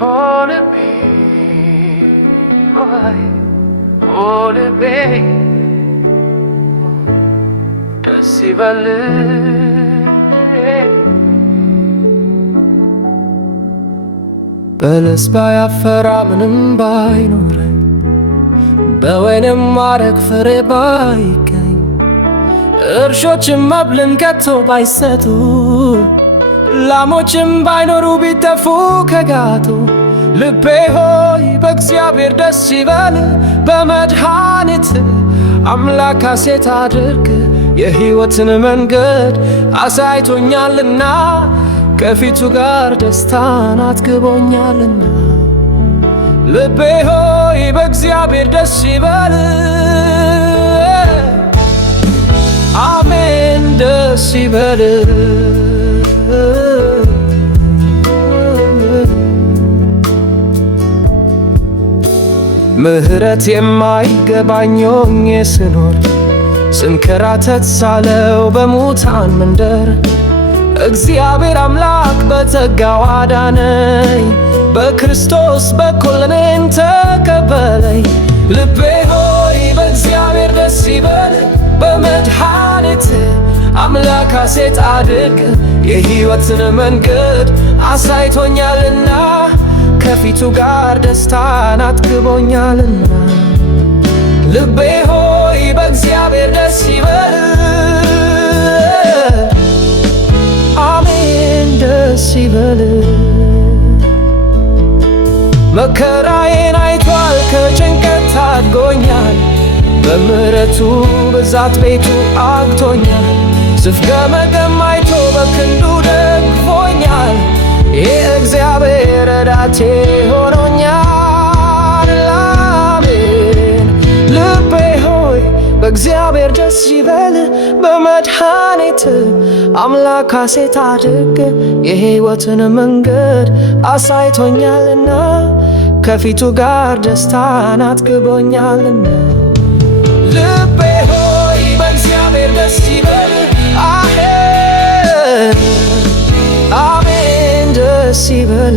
ሆነ ሆነ ደስ ይበል በለስ ባያፈራ ምንም ባይኖር በወይንም ማረግ ፍሬ ባይገኝ እርሾችም መብልን ከቶ ባይሰጡ ላሞችም ባይኖሩ ቢጠፉ ከጋጡ ልቤ ሆይ በእግዚአብሔር ደስ ይበል በመድኃኒት አምላክ ሐሴት አድርግ የሕይወትን መንገድ አሳይቶኛልና ከፊቱ ጋር ደስታን አጥግቦኛልና ልቤ ሆይ በእግዚአብሔር ደስ ይበል አሜን ደስ ይበል ምሕረት የማይገባኝ ሆኜ ስኖር ስንከራተት ሳለው በሙታን መንደር እግዚአብሔር አምላክ በጸጋው አዳነኝ በክርስቶስ በኩል እኔን ተቀበለኝ ልቤ ሆይ በእግዚአብሔር ደስ ይበል በመድኃኒት አምላክ ሐሴት አድርግ የሕይወትን መንገድ አሳይቶኛልና ከፊቱ ጋር ደስታን አጥግቦኛልና ልቤ ሆይ በእግዚአብሔር ደስ ይበል አሜን ደስ ይበል መከራዬን አይቷል ከጭንቀት ታድጎኛል በምሕረቱ ብዛት ቤቱ አግቶኛል ስፍገመገም አይቶ በክንዱ ደግፎኛል የእግዚአብሔር ረዳቴ ሆኖኛል አሜን ልቤ ሆይ በእግዚአብሔር ደስ ይበል በመድኃኒት አምላክ ሐሴት አድርግ የሕይወትን መንገድ አሳይቶኛልና ከፊቱ ጋር ደስታን አጥግቦኛልና ልቤ ሆይ በእግዚአብሔር ደስ ይበል አሜን ደስ ይበል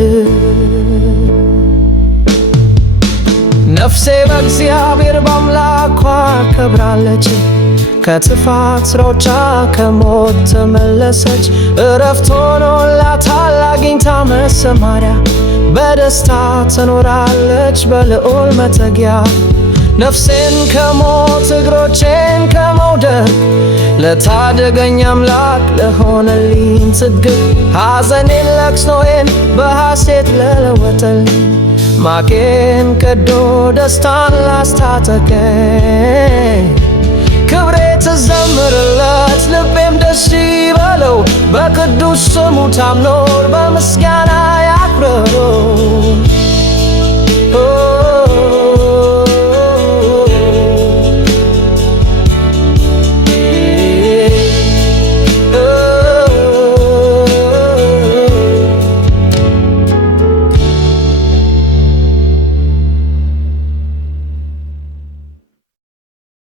ነፍሴ በእግዚአብሔር በአምላኳ ከብራለች ከጥፋት ስሮቿ ከሞት ተመለሰች እረፍት ሆኖላታል አግኝታ መሰማሪያ በደስታ ትኖራለች በልዑል መጠጊያ ነፍሴን ከሞት እግሮቼን ከመውደቅ ለታደገኝ አምላክ ለሆነልኝ ትግል ሐዘኔን ለቅሶዬን በሐሴት ለለወጠልኝ ማቄን ቀዶ ደስታን ላስታጠቀኝ ክብሬ ትዘምርለት ልቤም ደስ ይበለው በቅዱስ ስሙ ታምኖር በምስጋና ያክብረው